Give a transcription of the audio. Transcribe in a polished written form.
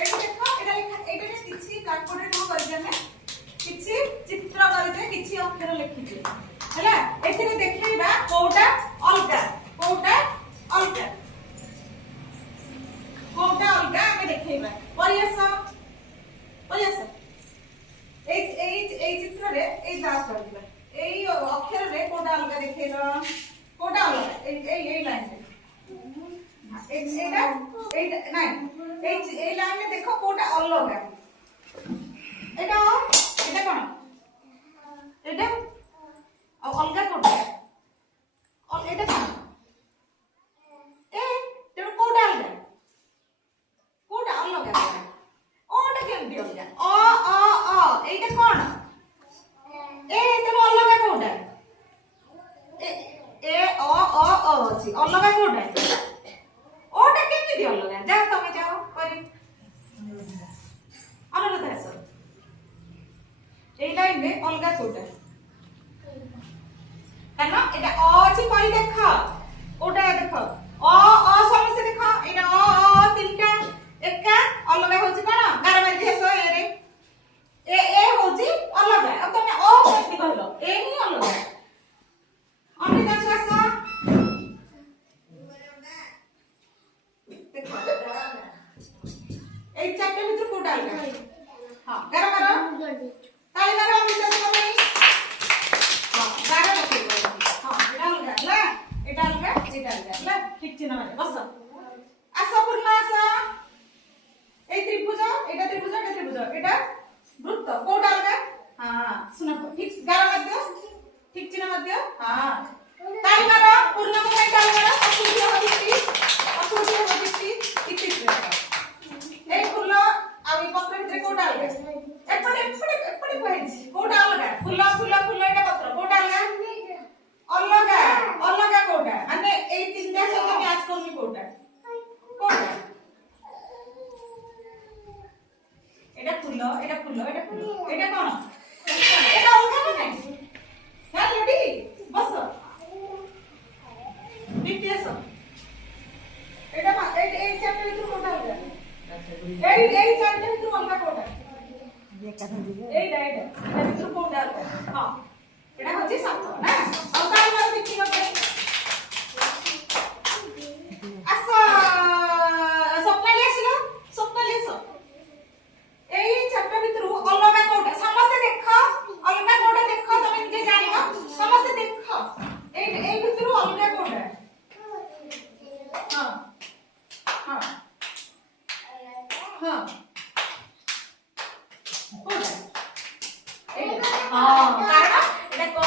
एटा देखो एटा एटा किछि कार्डबोर्ड को कर जे हमें किछि चित्र कर जे किछि अक्षर लिखि जे हला एथिरे देखैबा कोउटा अलगा कोउटा अलगा हमें देखैबा परियास এই চিত্রে এই দাস করবা এই অক্ষরে কোটা আলগা দেখাইলো কোটা আলগা এই লাইনে এইটা নাই এই লাইনে দেখো কোটা আলগা এটা কোন এটা আলগা কোটা এটা কোন এই তেমন কোটা আলগা ওটা কেমতি আলগা এইটা কোন তেমন আলগা কোটা ଅଛି ଅଲଗା କୋଉଟା ଓଟା କେମିତି ଦିଅ ଅଲଗା ଯାଅ ତମେ ଯାଅ କରି ଅନୁରୋଧ ଆସ এই লাইনে ଅଲଗା କୋଉଟା କାରଣ এটা অ ଅଛି କରି ଦେଖ ওটা ଦେଖ ସମସ୍ତେ ଦେଖ ଏଇଟା ତିନିଟା ଏକା ଅଲଗା ହଉଛି କଣ ଗାର ମାରି ଦିଅ ଏରେ ଏ ହଉଛି ଅଲଗା ଆଉ ତମେ କେମିତି କହିଲ ଏ ହିଁ ଅଲଗା अन्य दास देखो एक चैप्टर भीतर को डाल के हां 11 मारो ताली मारो हम दास को नहीं हां 12 रखो हां एटा अलगा ला ठीक चिन्ह माने बस आसा पूर्ण आसा ए त्रिभुज एटा वृत्त को डाल के हां सुनो ठीक 11 मध्य ठीक चिन्ह मध्य हां ताली मारो पूर्ण को नहीं ताली मारो अशुद्धि होती इति ए फुल आ पत्र भीतर कोटा अलगा एपटे कहैछि कोटा अलगा फुल एटा पत्र कोटा अलगा कोटा माने ए तीनटा सहित मैच करनी कोटा एटा फुल एटा कोन एटा अलगा ना हां रेडी बस बीटीएस एटा ए चैप्टर भीतर कोटा अलगा ए चैप्टर भीतर अलगा कोटा एटा भीतर कोटा अलगा हां एटा होची सात ना और काय मार देखि न पड़े आसा स्वप्नाली आसिलो এই চ্যাপ্টার ভিতর অলগা কোটা समस्त देखो अलगा कोटा देखो তুমি নিজে জানিও समस्त देखो এই ভিতর अलगा कोटा हां कोटा हां कारण এটা ক